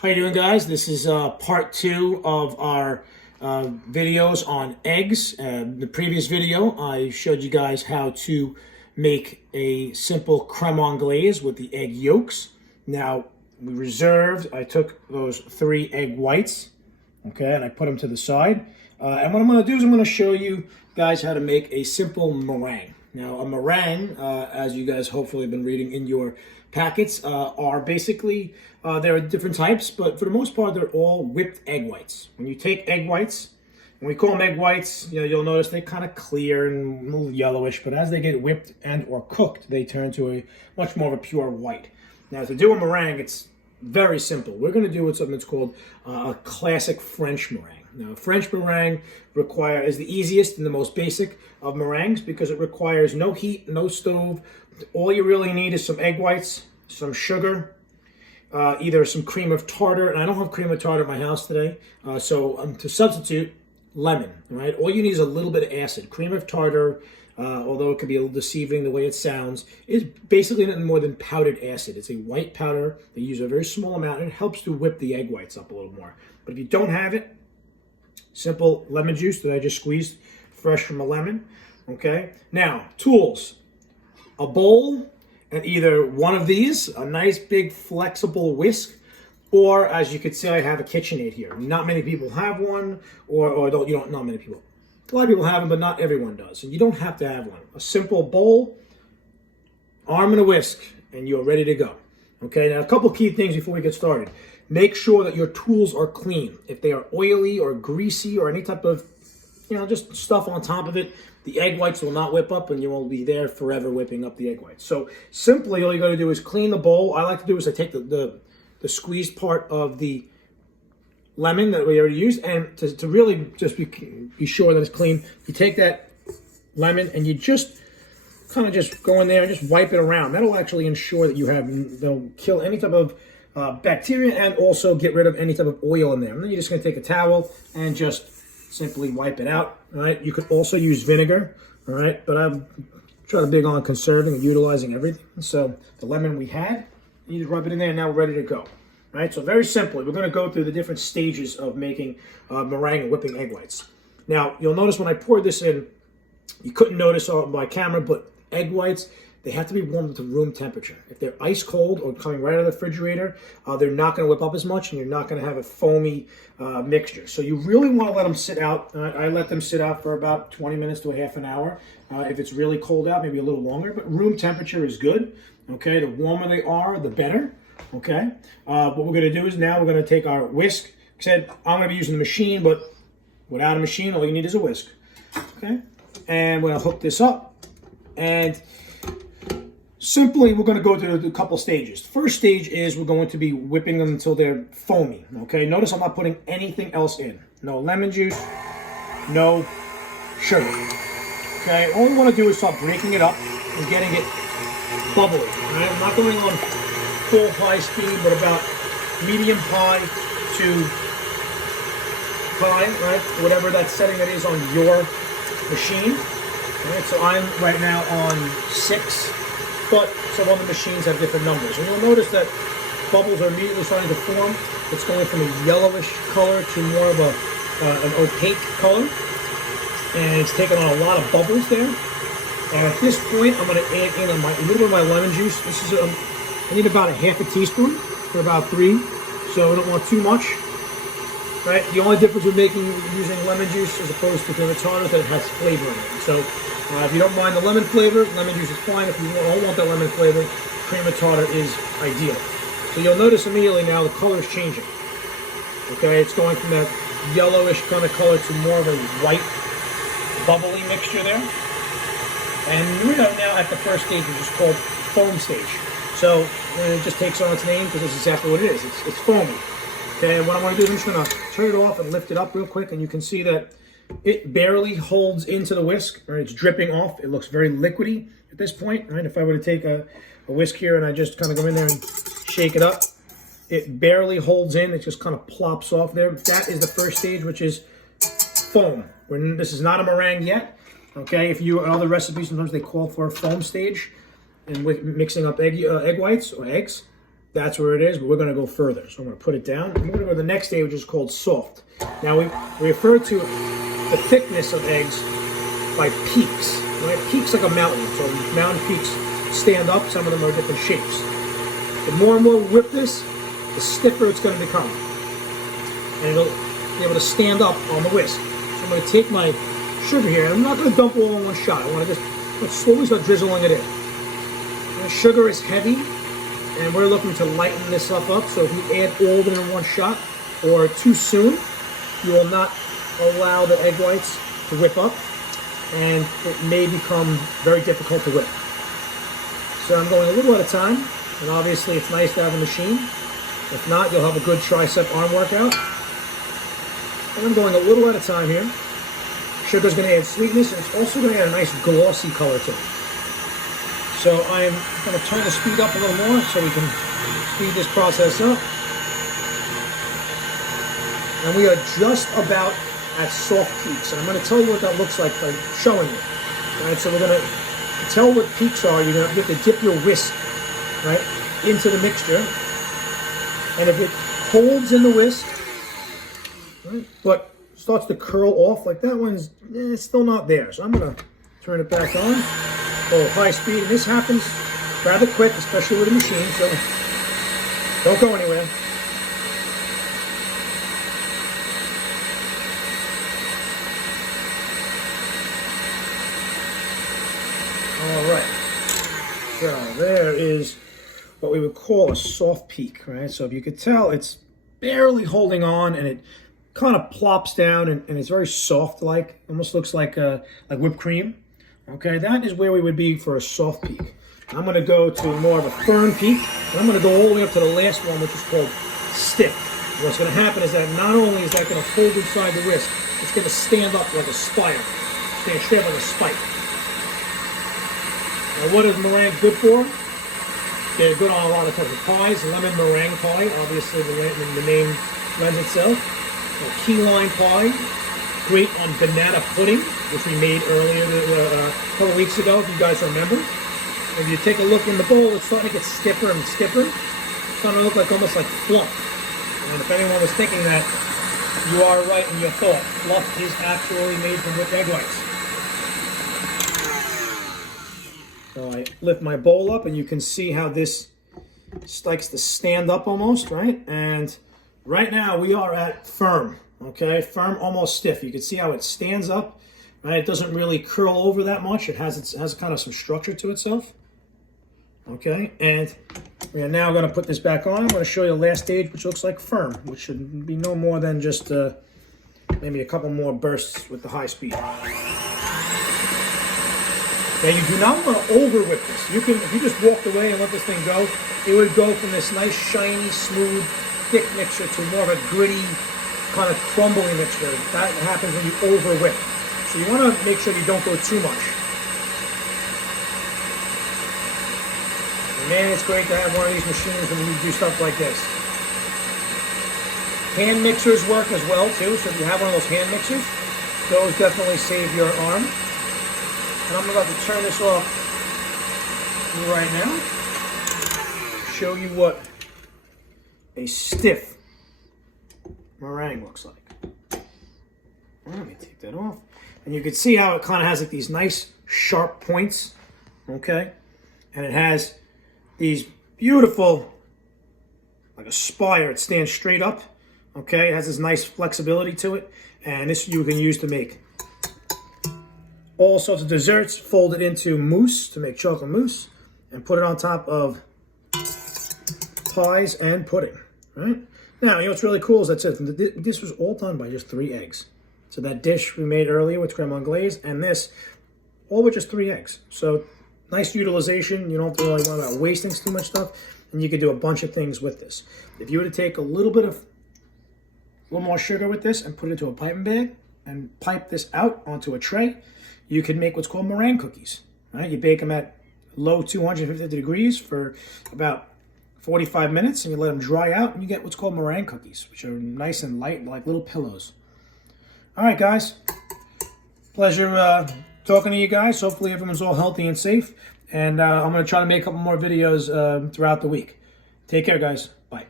How you doing, guys? This is part 2 of our videos on eggs. The previous video, I showed you guys how to make a simple creme anglaise with the egg yolks. Now, I took those 3 egg whites, okay, and I put them to the side. And what I'm going to do is I'm going to show you guys how to make a simple meringue. Now, a meringue, as you guys hopefully have been reading in your packets, are basically, there are different types, but for the most part, they're all whipped egg whites. When you take egg whites, when we call them egg whites, you'll notice they're kind of clear and a little yellowish, but as they get whipped and or cooked, they turn to a much more of a pure white. Now, to do a meringue, it's very simple. We're going to do something that's called a classic French meringue. Now, French meringue is the easiest and the most basic of meringues because it requires no heat, no stove. All you really need is some egg whites, some sugar, either some cream of tartar, and I don't have cream of tartar at my house today, so to substitute, lemon, right? All you need is a little bit of acid. Cream of tartar, although it can be a little deceiving the way it sounds, is basically nothing more than powdered acid. It's a white powder. They use a very small amount, and it helps to whip the egg whites up a little more. But if you don't have it, simple lemon juice that I just squeezed fresh from a lemon, okay? Now, tools. A bowl and either one of these, a nice big flexible whisk, or as you can see, I have a KitchenAid here. Not many people have one, not many people. A lot of people have them, but not everyone does. And you don't have to have one. A simple bowl, arm and a whisk, and you're ready to go. Okay, now a couple key things before we get started. Make sure that your tools are clean. If they are oily or greasy or any type of, just stuff on top of it, the egg whites will not whip up and you will be there forever whipping up the egg whites. So simply all you got to do is clean the bowl. All I like to do is I take the squeezed part of the lemon that we already used, and to really just be sure that it's clean, you take that lemon and you just kind of just go in there and just wipe it around. That'll actually ensure that they'll kill any type of bacteria and also get rid of any type of oil in there. And then you're just going to take a towel and just simply wipe it out. All right. You could also use vinegar. All right. But I'm trying to big on conserving and utilizing everything. So the lemon we had, you just rub it in there, and now we're ready to go. All right. So very simply, we're going to go through the different stages of making meringue and whipping egg whites. Now, you'll notice when I poured this in, you couldn't notice on my camera, but egg whites, they have to be warmed to room temperature. If they're ice cold or coming right out of the refrigerator, they're not going to whip up as much, and you're not going to have a foamy mixture. So you really want to let them sit out. I let them sit out for about 20 minutes to a half an hour. If it's really cold out, maybe a little longer, but room temperature is good. Okay, the warmer they are, the better. Okay, what we're going to do is now we're going to take our whisk. Like I said, I'm going to be using the machine, but without a machine, all you need is a whisk. Okay, and we're going to hook this up, and simply, we're going to go through a couple stages. First stage is we're going to be whipping them until they're foamy, okay? Notice I'm not putting anything else in. No lemon juice, no sugar, okay? All we want to do is start breaking it up and getting it bubbly, right? I'm not going on full high speed, but about medium high to high, right? Whatever that setting that is on your machine. All right, so I'm right now on 6. But some other machines have different numbers. And you'll notice that bubbles are immediately starting to form. It's going from a yellowish color to more of an opaque color. And it's taking on a lot of bubbles there. And at this point, I'm going to add in a little bit of my lemon juice. This is I need about a half a teaspoon for about 3. So I don't want too much. Right? The only difference with using lemon juice as opposed to cream of tartar is that it has flavor in it. So if you don't mind the lemon flavor, lemon juice is fine. If you don't want that lemon flavor, cream of tartar is ideal. So you'll notice immediately now the color is changing. Okay, it's going from that yellowish kind of color to more of a white, bubbly mixture there. And we're now at the first stage, which is called foam stage. So it just takes on its name because it's exactly what it is. It's foamy. Okay, and what I want to do is I'm just going to turn it off and lift it up real quick, and you can see that it barely holds into the whisk, right? It's dripping off. It looks very liquidy at this point, right? If I were to take a whisk here and I just kind of go in there and shake it up, it barely holds in. It just kind of plops off there. That is the first stage, which is foam. This is not a meringue yet, okay? If you other recipes, sometimes they call for a foam stage and with mixing up egg whites or eggs. that's where it is, but we're going to go further. So I'm going to put it down. I'm going to go to the next stage, which is called soft. Now, we refer to the thickness of eggs by peaks. Right? Peaks like a mountain. So mountain peaks stand up. Some of them are different shapes. The more and more we whip this, the stiffer it's going to become. And it'll be able to stand up on the whisk. So I'm going to take my sugar here, and I'm not going to dump it all in one shot. I want to just slowly start drizzling it in. And the sugar is heavy, and we're looking to lighten this up. So if you add all of it in one shot or too soon, you will not allow the egg whites to whip up, and it may become very difficult to whip. So I'm going a little at a time, and obviously it's nice to have a machine. If not, you'll have a good tricep arm workout. And I'm going a little at a time here. Sugar's going to add sweetness, and it's also going to add a nice glossy color to it. So I'm going to turn the speed up a little more so we can speed this process up. And we are just about at soft peaks. And I'm going to tell you what that looks like by showing you. All right, so we're going to tell what peaks are. You have to dip your whisk, right, into the mixture. And if it holds in the whisk, right, but starts to curl off like that one's, it's still not there. So I'm going to turn it back on. Oh, high speed. And this happens rather quick, especially with a machine. So don't go anywhere. All right. So there is what we would call a soft peak, right? So if you could tell, it's barely holding on, and it kind of plops down, and it's very soft, like almost looks like whipped cream. Okay, that is where we would be for a soft peak. I'm going to go to more of a firm peak, and I'm going to go all the way up to the last one, which is called stiff. What's going to happen is that not only is that going to hold inside the whisk, it's going to stand up like a spire, stand straight like a spike. Now, what is meringue good for? They're good on a lot of types of pies. Lemon meringue pie, obviously the name lends itself. A key lime pie, great on banana pudding, which we made earlier a couple weeks ago, if you guys remember. If you take a look in the bowl, it's starting to get stiffer and stiffer. It's starting to look like almost like fluff. And if anyone was thinking that, you are right in your thought. Fluff is actually made from whipped egg whites. So I lift my bowl up, and you can see how this likes to stand up almost, right? And right now we are at firm, okay? Firm, almost stiff. You can see how it stands up, right? It doesn't really curl over that much. It has kind of some structure to itself, okay? And we are now going to put this back on. I'm going to show you the last stage, which looks like firm, which should be no more than just maybe a couple more bursts with the high speed. Now, you do not want to over whip this. You can, if you just walked away and let this thing go, it would go from this nice, shiny, smooth, thick mixture to more of a gritty, kind of crumbly mixture. That happens when you over whip. So you want to make sure you don't go too much. And man, it's great to have one of these machines when you do stuff like this. Hand mixers work as well, too. So if you have one of those hand mixers, those definitely save your arm. And I'm about to turn this off right now. Show you what a stiff meringue looks like. Let me take that off. And you can see how it kind of has like these nice sharp points, okay? And it has these beautiful, like a spire, it stands straight up, okay? It has this nice flexibility to it. And this you can use to make all sorts of desserts, fold it into mousse to make chocolate mousse, and put it on top of pies and pudding, right? Now, you know what's really cool is that's it. This was all done by just 3 eggs. So that dish we made earlier with creme anglaise and this, all with just 3 eggs. So nice utilization. You don't have to really worry about wasting too much stuff, and you can do a bunch of things with this. If you were to take a little more sugar with this and put it into a piping bag and pipe this out onto a tray, you can make what's called meringue cookies, right? You bake them at low 250 degrees for about 45 minutes, and you let them dry out, and you get what's called meringue cookies, which are nice and light, like little pillows. All right, guys. Pleasure talking to you guys. Hopefully everyone's all healthy and safe, and I'm going to try to make a couple more videos throughout the week. Take care, guys. Bye.